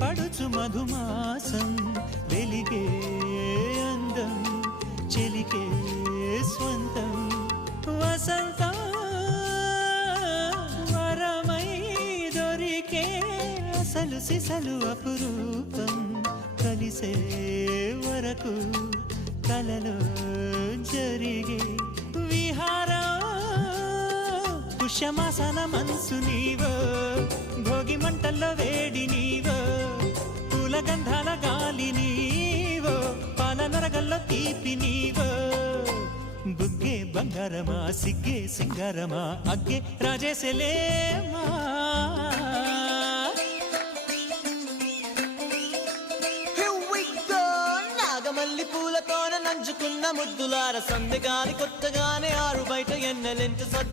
పడుచు మధుమాసం వెలిగే అందం చెలికే స్వంతం వసంతం వరమై దొరికే అసలు సిసలు అపురూపం కలిసే వరకు కలలో జరిగే విహారం పుష్యమాసన మనసు నీవో భోగి మంటల్లో వేడి నీవో పూల గంధాల గాలి నీవో పాల నరగల్లో తీపి నీవో బుగ్గే బంగారమా సిగ్గే సింగారమా అగ్గే రాజేశలేమా నాగమల్లి పూలతోన నంచుకున్న ముద్దులార సందెగాని కొత్తగానే ఆరు బయట ఎన్నెలెంట